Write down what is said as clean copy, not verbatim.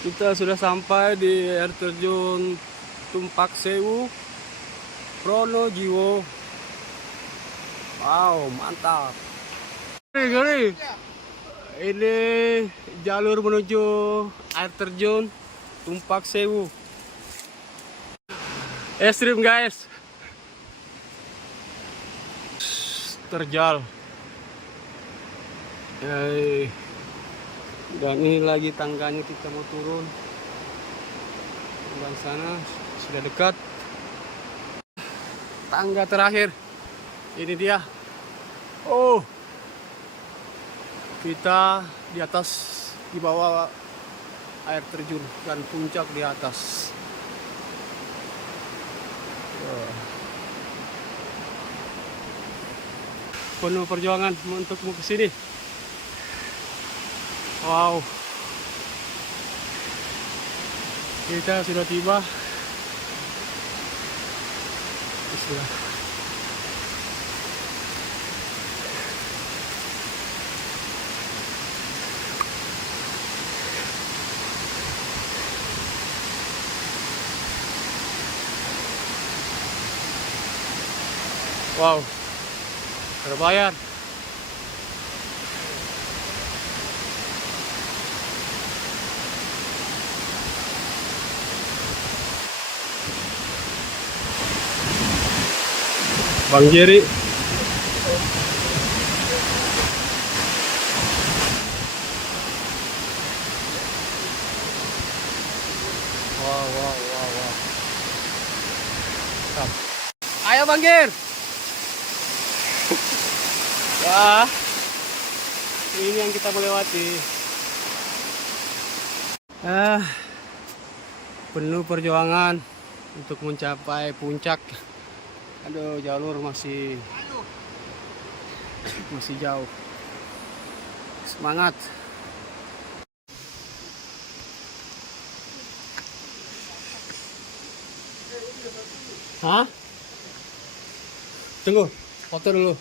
Kita sudah sampai di air terjun Tumpak Sewu, Pronojiwo. Wow, mantap. Gini, ini jalur menuju air terjun Tumpak Sewu. Ekstrim guys. Terjal. Dan ini lagi tangganya, kita mau turun. Dan sana sudah dekat. Tangga terakhir. Ini dia. Oh. Kita di atas, di bawah air terjun dan puncak di atas. Penuh perjuangan untuk mau ke sini. Wow. Kita sudah tiba. Bismillah. Wow. Terbayar. Bang Jerry. Wow. Mantap. Ayo Bang Jer. Wah, ini yang kita melewati. Penuh perjuangan untuk mencapai puncak. Aduh, jalur masih jauh. Semangat. Hah? Tunggu, foto dulu.